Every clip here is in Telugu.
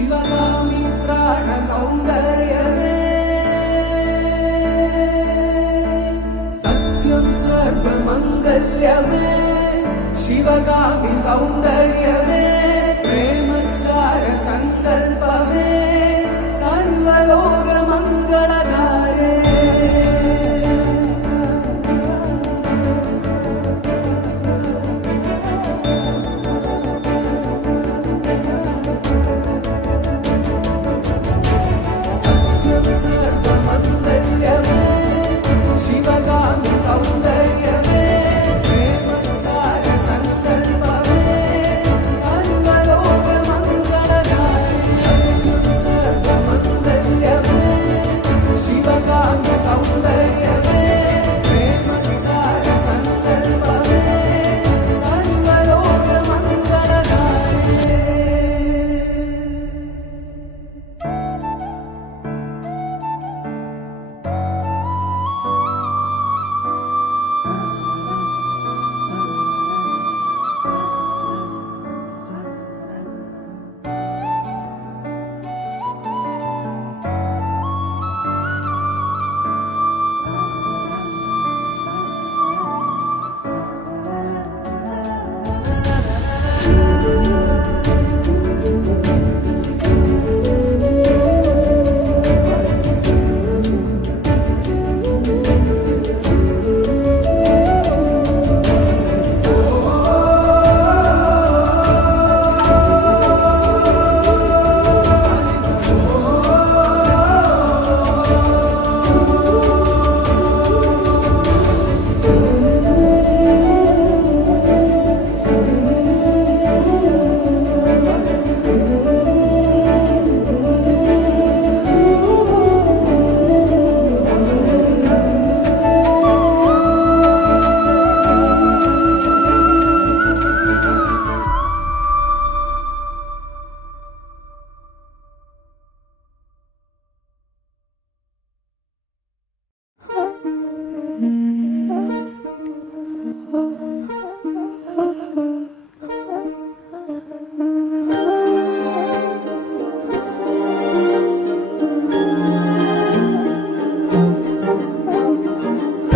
शिवगामी प्राण सौंदर्यमे सत्यं सर्वमंगल्यमे शिवगामी सौंदर्यमे प्रेमसार संकल्पमे सर्वलोक मंगलधारे सत्यं सर्वमंगल्यमे शिवगामी सौंदर्यमे प्रेमसार संकल्पमे सर्वलोक मंगलधारे सत्यं सर्वमंगल्यमे शिवगामी सौंदर्यमे प्रेमसार संकल्पमे सर्वलोक मंगलधारे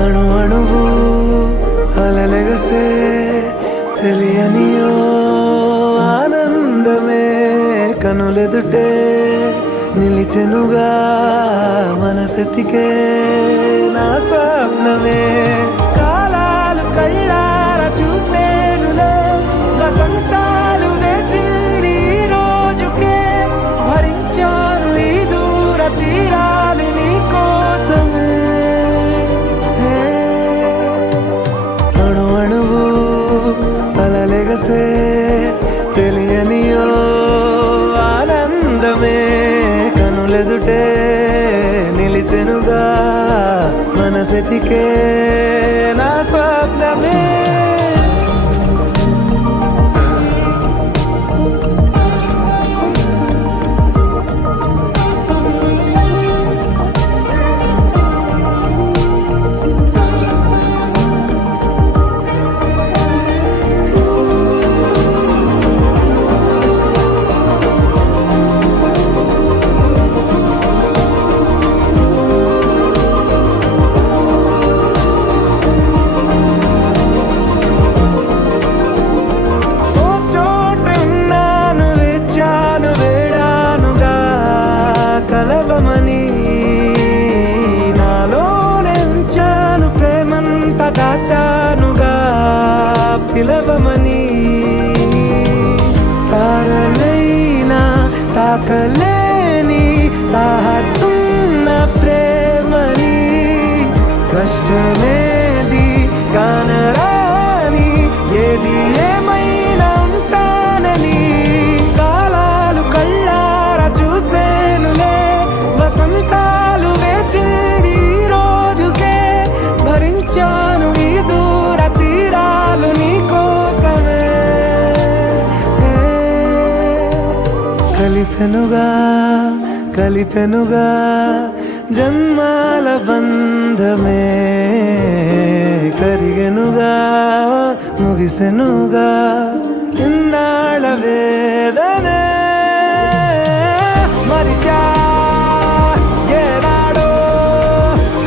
అణు అణువు అలలెగసే తెలియనియో ఆనందమే కనులెదుటే నిలిచెనుగా మనసెతికే నా స్వప్నమే కాలాలు కళ్ళార చూసేనులే వసంతాలు వేచింది ఈ రోజుకే భరించాను ఈ దూర తీరాలు నీ కోసమే అణు అణువు అలలెగసే తెలియనియో ఆనందమే కనులెదుటే నిలిచెనుగా మనసెతికే నా స్వప్నమే దాచానుగా పిలవమని తారలైనా తాకలేని తాహతున్న ప్రేమని కష్టమేది కానరాని ఏది ఏమైనా ఉంటానని కాలాలు కళ్ళార చూసేనులే వసంతాలు వేచింది ఈ రోజుకే భరించాను ఈ దూర తీరాలు నీ కోసమే కలిసెనుగా కలిపెనుగా జన్మాల బంధమే కరిగెనుగా ముగిసెనుగా ఇన్నాళ్ళ వేదనే మరిచా ఏనాడో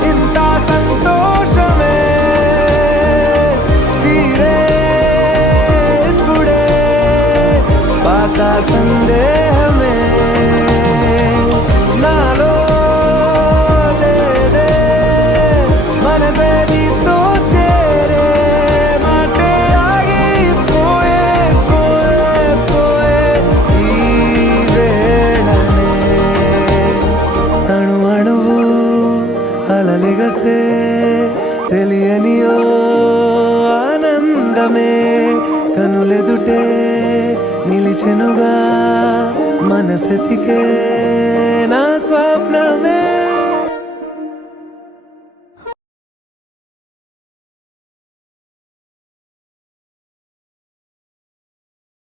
ఇంత సంతోషమే తీరే ఇప్పుడే పాత సందేహమే నాలో లేదే మనసే నీతో చేరే మాటే ఆగిపోయే పోయే పోయే ఈ వేళనే అణు అణువు అలలిగసే తెలియని ఓ ఆనందమే కనులెదుటే నిలిచెనుగా మనసెతికే నా స్వప్నమే